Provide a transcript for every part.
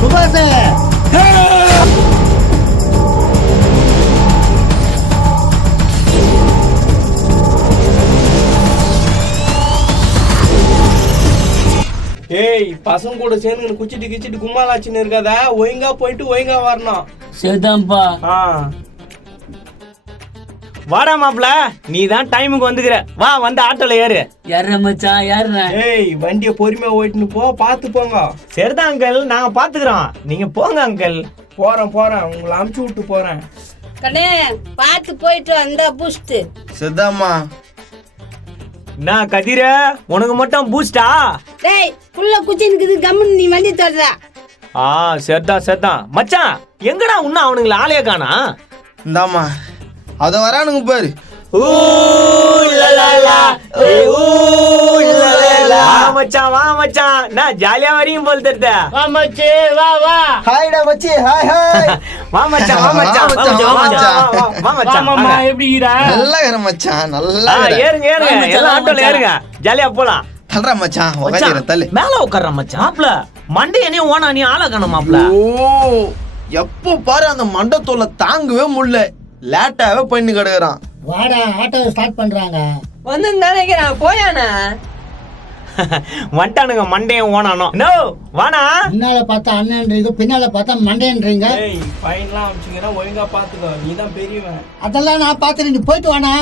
சுபாஷ் ஏய் பசங்க கூட சேர்ந்து குச்சிட்டு கிச்சிட்டு கும்மாலாச்சின்னு இருக்காதா, ஒழுங்கா போயிட்டு ஒழுங்கா வரணும். சரிதான்ப்பா. வாடா மாப்ள, நீ தான் டைமுக்கு வந்துக்கிற. வா வந்து ஆட்டோல ஏறு. யார மச்சான் யாருண்ணா? ஏய் வண்டியை பொறுமையா ஓட்டின்னு போ, பார்த்து போங்க. சரிதான் அங்கிள், நாங்க பாத்துக்கிறோம், நீங்க போங்க அங்கிள். போறேன் உங்களை அமுச்சு விட்டு போறேன். கண்ணே பார்த்து போயிட்டு வந்தா பூஸ்ட். சரிதாம்மா. நான் கதிர உனக்கு மட்டும் பூஸ்டா? டேய் புள்ள குச்சி இருக்குது, கம்முன்னு நீ வண்டி தோறா. சரிதான் மச்சான். எங்கடா இன்னும் அவனுங்களை ஆளைய காணா? இந்தாம்மா அத வரானுங்க பாரு. வா மச்சான், நான் ஜாலியா வரீங்க போல் தெரியுது. வா மச்சி வா வா. ஹாய்டா மச்சி, ஹாய். வா மச்சான். மாமா எப்படிடா? நல்லா இரு மச்சான், நல்லா ஏறுங்க எல்லாம் ஆட்டோல ஏறுங்க, ஜாலியா போலாம். தல்றா மச்சான், உட்காரு தள்ளு. மேல உட்கார்ற மச்சான். மாப்ள மண்டே என்ன ஓனா, நீ ஆள காணோம் மாப்ள. ஓ எப்போ பாரு அந்த மண்டத்தோல தாங்கவே முடியல, லேட்டாவே பண்ணி கிடக்குறான். வாடா ஆட்டோ ஸ்டார்ட் பண்றாங்க. வந்து நினைக்கிறேன் போயானா. வந்துட்டானுங்க மண்டையும் ஓனானோ. நோ வானா. முன்னால பார்த்தா அண்ணன்றீங்க, பின்னால பார்த்தா மண்டேன்றீங்க. ஃபைன்லாம் அம்ச்சிங்கனா ஒழுங்கா பாத்துக்கோ, நீ தான் பெரியவன். அதெல்லாம் நான் பாத்துறேன், நீ போயிட்டு வானா.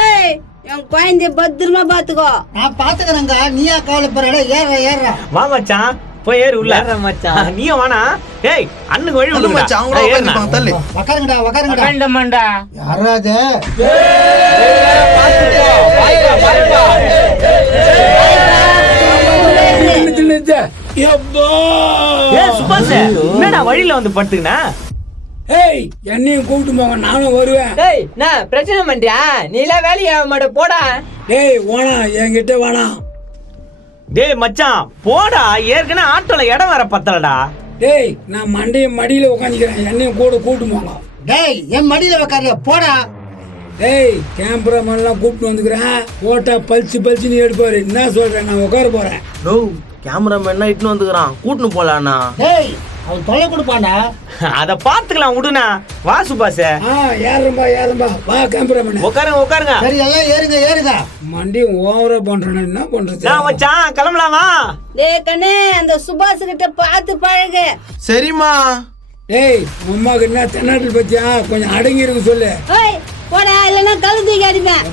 ஏய் என் குழந்தைய பத்திரமா பாத்துக்கோ. நான் பாத்துக்கிறேங்க, நீயா கவலைப்படுற. ஏற வா மச்சான், போய் ஏறு உள்ள. மச்சான் நீயும் வானா. ஏய் அண்ணுக்கு வழி விடு மச்சான், அவங்கள உட்கார்ந்துப்பாங்க தள்ளு. உட்காருங்கடா. வேண்டாமாண்டா. யாராது? சுபாஷ் என்னடா வழியில வந்து படுத்துக்கினா? ஏய் என்னையும் கூப்பிட்டு போங்க, நானும் வருவேன். டேய் நான் பிரச்சனை பண்றியா? நீ எல்லாம் வேலையை மாட்ட போடா. டேய் வாடா என்கிட்ட வாடா. டேய் மச்சான் போடா, ஏற்கனவே ஆட்டோல இடம் வேற பத்தலடா. டேய் நான் மண்டைய மடியில உட்காந்துக்கிறேன், என்னையும் கூட கூப்பிட்டு போங்க. டேய் என் மடியில உட்காரியா, போடா. டேய் கேமராமேன்லாம் கூப்பிட்டு வந்துக்கிறேன், போட்டா பல்ச்சு நீ எடுப்பாரு. என்ன சொல்றேன், நான் உட்கார போறேன். நோ கேமராமேன் இட்டுன்னு வந்துக்கிறான், கூட்டுன்னு போலாண்ணா. டேய் அவன் தொலை கொடுப்பான்டா. அத பாத்துக்கலாம் விடுனா. வா சுபாஷ். ஏறும்பா வா கேமராமேன். உட்காருங்க. சரி எல்லாம் ஏறுங்க. மண்டி ஓவரா பண்றேன், என்ன பண்றது? நான் மச்சான் கிளம்பலாமா? டேய் கண்ணே அந்த சுபாஷ் கிட்ட பார்த்து பழகு. சரிம்மா. டேய் அம்மாக்கு என்ன தென்னாட்டில் பத்தியா, கொஞ்சம் அடங்கி இருக்கு சொல்லு. ஏய் போடா, இல்லைன்னா கழுத்து தூக்கி அடிப்பேன்.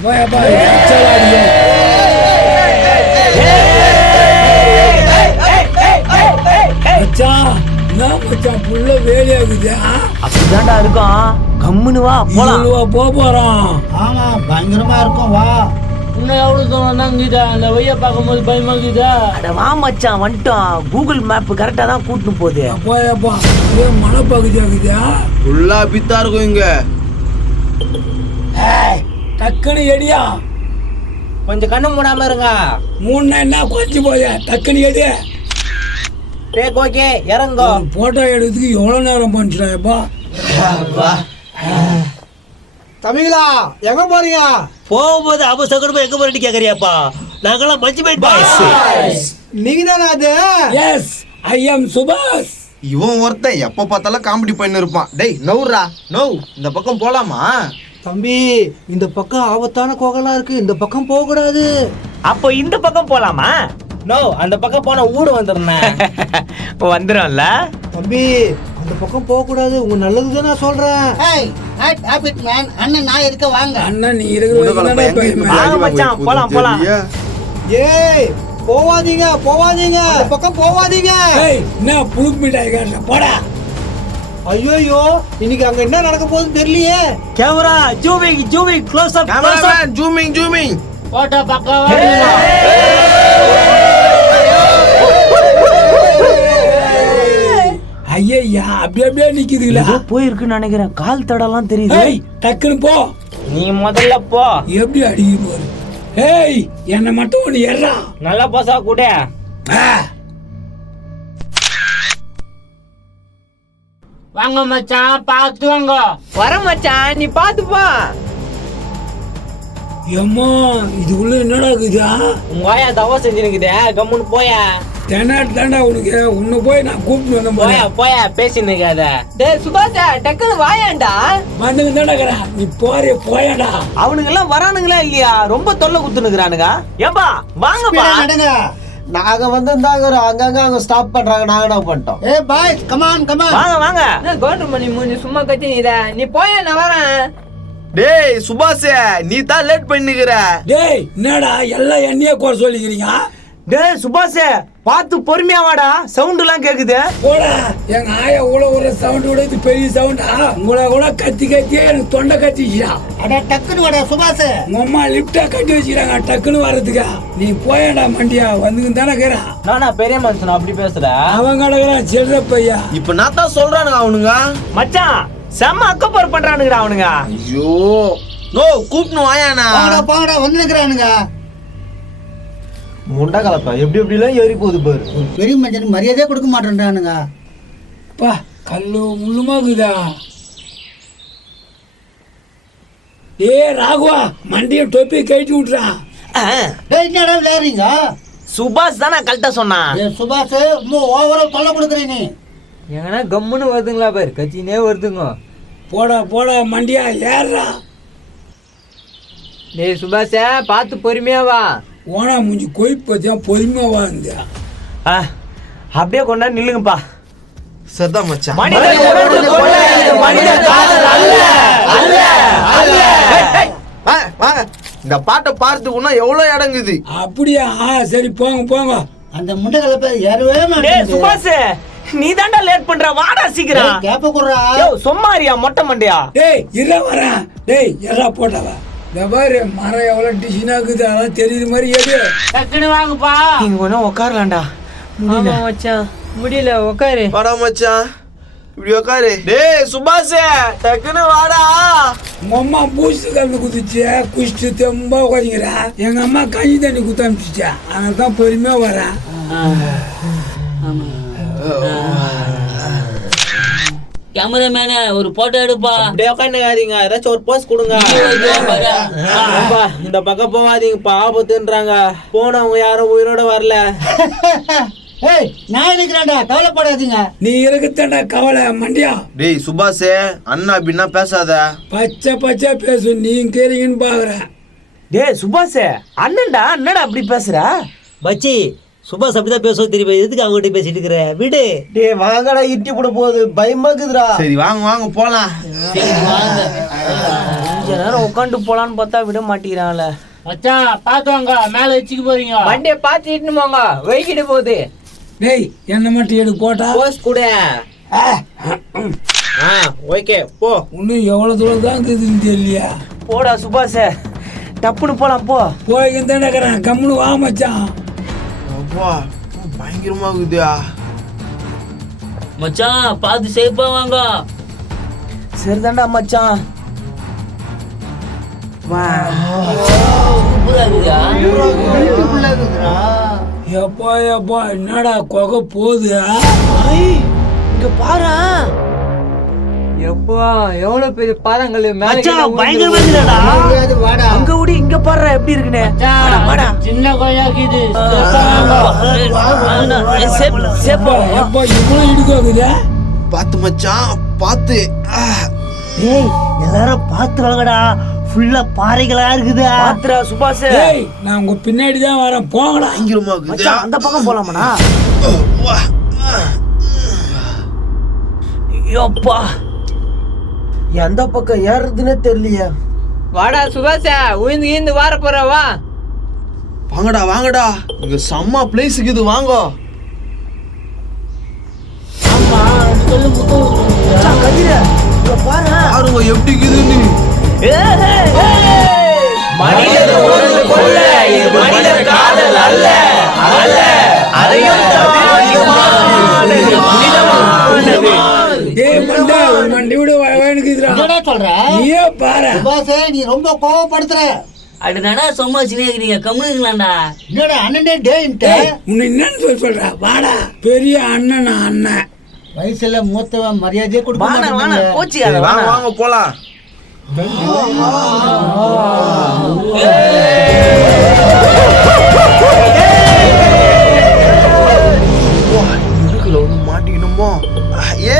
மச்சான் புள்ள வேலையாகுது. அப்படிதான்டா இருக்கும், கம்முன்னு வா போலாம். போறோம். ஆமா பயங்கரமா இருக்கும், வா. இன்னும் எவ்வளவு தூரம் தாங்குதா? அந்த வைய பார்க்கும்போது பயமாக்குதா? அட வா மச்சான், வந்துட்டோம். கூகுள் மேப் கரெக்டா தான் கூட்டின்னு போகுது. போயப்பா மழை பகுதி ஆகுதா? ஃபுல்லா பித்தா இருக்கும் இங்க. டக்குனு எடியா, கொஞ்சம் கண்ணு மூடாம இருங்க. மூணு என்ன குறைச்சி போய, டக்குனு எடு. Take okay இறங்கோ. போட்டோ எடுக்கிறதுக்கு எவ்வளவு நேரம் பண்ணிட்டாப்பா. தமிழா எங்க போறீங்க? போகும்போது அவசரமா எங்க போறேன்னு கேக்குறியாப்பா? நாங்கெல்லாம் மஞ்சுமேட் பாய்ஸ். நீங்க தானே அது? எஸ் ஐ எம் சுபாஷ். இவன் ஒருத்தன் எப்ப பார்த்தாலும் காமெடி பண்ணி இருப்பான். டேய் நவுரா நவ், இந்த பக்கம் போலாமா? தம்பி இந்த பக்கம் ஆபத்தான கோகலா இருக்கு, இந்த பக்கம் போக கூடாது. அப்போ இந்த பக்கம் போலாமா? நோ அந்த பக்கம் போன ஊடு வந்துருந்தேன். வந்துடும்ல தம்பி அந்த பக்கம் போக கூடாது, உங்க நல்லது நான் சொல்றேன். அண்ணன் நான் இருக்க, வாங்க. அண்ணன் நீ இருக்கிற மச்சான் போலாம். ஏய் போவாதீங்க அந்த பக்கம் போவாதீங்க. என்ன புழுக்கு மிட்டாய் காட்டுற, போடா. ஐயோ இன்னைக்கு அங்க என்ன நடக்க போகுதுன்னு தெரியலையே. Camera zooming close up. Cameraman zooming. Photo பக்கம் ஐயா அப்படியே நிக்குதுங்களா? போயிருக்குன்னு நினைக்கிறேன், கால் தடலாம் தெரியுது. டக்குன்னு போ, நீ முதல்ல போ. எப்படி அடிக்க போற? ஏய் என்ன மட்டும் ஒண்ணு ஏறா. நல்லா போசா கூட. வாங்க மச்சான், பார்த்து வாங்க. வர மச்சான், நீ பாத்து போ. ஏம்மா இது உள்ள என்னடா இருக்குதா? உங்க வாயா தவா செஞ்சுனுக்குதே, கம்முன்னு போயா. தென்னாட்டு தாண்டா உனக்கு. உன்னை போய் நான் கூப்பிட்டு வந்தேன் போயா போயா பேசின்னு இருக்காத. டேய் சுபாஷா, டக்குனு வாயாண்டா. வந்துங்க தாண்டா நீ போயாடா. அவனுங்க எல்லாம் வரானுங்களா இல்லையா? ரொம்ப தொல்லை குத்துனுக்குறானுங்க. ஏம்பா வாங்கப்பா. நடங்க. நாங்க வந்து அங்கங்க அவங்க ஸ்டாப் பண்றாங்க, நாங்க என்ன பண்ணிட்டோம்? ஏ பாய்ஸ் கமான் கமான். வாங்க வாங்க. கவுண்டமணி மூஞ்சி சும்மா கத்தி நீ நீ போயா, நான் வரேன். டேய் சுபாஷ், நீ தான் லேட் பண்ணிக்கிற. டேய் என்னடா எல்லாம் என்னையே குறை சொல்லிக்கிறீங்க? டேய் சுபாஷ், பார்த்து பொறுமையா வாடா, சவுண்ட் எல்லாம் கேக்குது. போடா, எங்க ஆயா ஒரு சவுண்ட் விட இது பெரிய சவுண்டா? உங்களை கூட கத்தி கத்தியே எனக்கு தொண்டை கத்திச்சா. அட டக்குனு வாடா சுபாஷ். உங்க அம்மா லிப்டா கட்டி வச்சுக்கிறாங்க டக்குன்னு வர்றதுக்கா. நீ போயடா மண்டியா, வந்துங்க தானே இருக்கிறான். நானா பெரிய மனுஷன் அப்படி பேசுற? அவன் கிடக்குறான் சில்லற பையா. இப்ப நான் தான் சொல்றானுங்க அவனுங்க. மச்சான் செம்ம அக்கப்பர் பண்றானுங்கடா அவனுங்க. ஐயோ நோ கூப்பிட்டு வாயானா. பாங்கடா வந்து நிக்கிறானுங்க. முண்டை கலப்பா எப்படி எப்படிலாம் ஏறி போகுது பாரு. ஒரு பெரிய மனுஷனுக்கு மரியாதையே கொடுக்க மாட்டேன்றானுங்க. பா கல்லு முள்ளுமாக்குதா. ஏ ராகுவா, மண்டிய டொப்பி கட்டி விட்டுறான். டேய் என்னடா விளையாடுறீங்க? சுபாஷ் தானே கரெக்டா சொன்னான். ஏ சுபாஷ் ரொம்ப ஓவரா தொல்லை கொடுக்குறீ நீ. எங்கன்னா கம்முன்னு வருதுங்களா பாரு, கத்தினே வருதுங்க. போடா போடா மண்டியா ஏறா. டேய் சுபாஷா, பார்த்து பொறுமையா வா. ஓனா மூஞ்சி கொய்ப்பு வச்சா பொறுமையா வாழ்ந்த. அப்படியே கொண்டா நில்லுங்கப்பா. சரிதான் மச்சான். மனிதன் உணர்ந்து கொள்ள இது மனித காதல் அல்ல அல்ல அல்ல. வாங்க, இந்த பாட்டை பார்த்துக்குன்னா எவ்வளவு இடங்குது. அப்படியா? சரி போங்க போங்க. அந்த முண்டை கலப்பை ஏறவே டேய் மாட்டேங்குது. சுபாஷ், நீ தாண்டா லேட் பண்ற, வாடா சீக்கிரம். கேப்ப குடுறா. யோவ் சும்மாரியா மொட்டை மண்டையா. டேய் இற வரேன். டேய் எறா போட்டவ. இந்த பாரு மரம் எவ்வளவு டிசினா இருக்குது, அதெல்லாம் தெரியுற மாதிரி எடு. டக்குன்னு வாங்கப்பா. இங்க கொஞ்சம் உட்காரலாம்டா. ஆமா மச்சான், முடியல, உட்காரு. வாடா மச்சான், இப்படி உட்காரு. டேய் சுபாஷ், டக்குன்னு வாடா. உங்க அம்மா பூச்சி கலந்து குதிச்சு குடிச்சிட்டு தெம்பா உட்காந்துக்கிறா. எங்க அம்மா கஞ்சி தண்ணி குத்த அனுப்பிச்சிச்சா, அதனால தான் பொறுமையா வரேன். கேமராமேன ஒரு போட்டோ எடுப்பா. அப்படியே உட்காந்துக்காதீங்க, ஏதாச்சும் ஒரு போஸ் கொடுங்க. ஏம்பா, இந்த பக்கம் போகாதீங்கப்பா, ஆபத்துன்றாங்க. போனவங்க யாரும் உயிரோட வரல. ஏய் நான் இருக்கிறேன்டா, கவலைப்படாதீங்க. நீ இருக்கத்தாண்டா கவலை மண்டியா. டேய் சுபாஷ், அண்ணா அப்படின்னா பேசாத. பச்சை பச்சை பேசு, நீ கேறீங்கன்னு பாக்குற. டேய் சுபாஷ், அண்ணன்டா, என்னடா அப்படி பேசுற? மச்சி சுபாஷ் அப்படிதான் பேசுவோம் தெரியுமா? எதுக்கு அவங்ககிட்ட பேசிட்டு இருக்கிற? விடு. டேய் வாங்கடா, இட்டி போட போகுது, பயமாக்குதுடா. சரி வாங்க வாங்க போலாம். கொஞ்ச நேரம் உட்காந்து போலான்னு பார்த்தா விட மாட்டேங்கிறான்ல. மச்சான் பாத்து வாங்க, மேல வச்சுக்க போறீங்க. வண்டியை பார்த்து இட்டுன்னு போங்க, வைக்கிட்டு போகுது. டேய் என்ன மட்டும் எடு போட்டா. போஸ் கூட. ஓகே போ. இன்னும் எவ்வளவு தூரம் தான் இருக்குதுன்னு தெரியலையா? போடா சுபாஷ், டப்புன்னு போலாம் போ. போய்க்கு தானே இருக்கிறேன், கம்முன்னு வா மச்சான். அப்பா பயங்கரமாகுதுயா. மச்சான் பாத்து சேஃபா வாங்க. சரிதான்டா மச்சான். வா. வீட்டுக்குள்ள இருக்குதுடா. எப்பா எப்பா என்னடா கொகை போகுது? இங்க பாரு. எப்பா எவ்வளவு பெரிய பாதங்கள் மச்சான் பயங்கரமா இருக்குடா. முடியாது, வாடா. அங்க ஓடி இங்க பாரு எப்படி இருக்குன்னு. வாடா, வாடா. சின்ன கோயாக்குது. எப்பா எப்பா இவ்வளவு இடுக்காகுது? பாத்து மச்சான் பாத்து. டேய் எல்லாரும் பார்த்து வாங்கடா, ஃபுல்லா பாறைகளா இருக்குது. பாத்துடா சுபாஷ். டேய் நான் உங்க பின்னாடி தான் வரேன், போங்கடா. பயங்கரமாகுது. மச்சான் அந்த பக்கம் போலாமாடா? ஐயோப்பா, எந்த பக்கம் ஏறுறதுன்னே தெரியலையே. வாடா சுபாஷா, உயிந்து கீந்து வார போற, வா. வாங்கடா வாங்கடா, இங்க செம்ம பிளேஸ் இருக்குது, வாங்க. மச்சான் கதிர இங்க பாரு. பாருங்க எப்படி இருக்குதுன்னு. மனிதன் உணர்ந்து கொள்ள இது மனித காதல் அல்ல அல்ல. அதையும் தாண்டி புனிதமானது. டேய் மண்டை மண்டையோட வயனுக்குதுடா. என்னடா சொல்ற? நீயே பாரு. சுபாஷ் நீ ரொம்ப கோவப்படுத்துற. அடுனாடா சும்மா சின்னேக்கிறீங்க, கம்முனுங்களாண்டா. என்னடா அண்ணனே டேன்ட்ட. உன்னை என்னன்னு சொல்ற? வாடா, பெரிய அண்ணனா அண்ணன். வயசுல மூத்தவன் மரியாதையே கொடுக்க வாணா வாணா மாட்டேங்கிறாங்க. கோச்சிக்காத வாங்க வாணா. வாங்க போலாம். இடுக்குல வந்து மாட்டிக்கணுமோ ஏ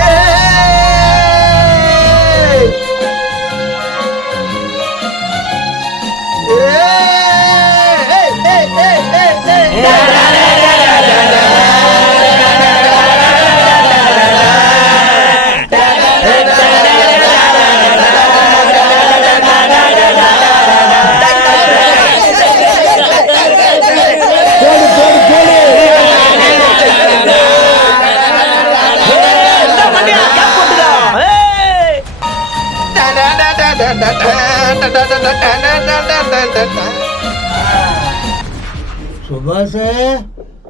சுபாஷ்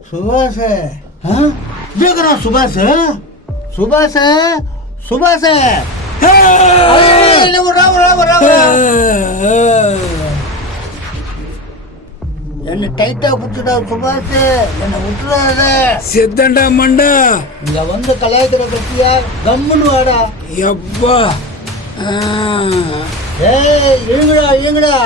சுபாஷ் ஜெகரா சுபாஷ் சுபாஷ் சுபாஷ் என்ன டைட்டா புடிச்சுடா சுபாஷ், என்ன விட்டுறாத. செத்தண்டா மண்டா. இங்க வந்து கலாய்க்கிற பத்தியா, கம்முன்னு வாடா. எப்பா ஏய் இழுங்கடா இழுங்கடா.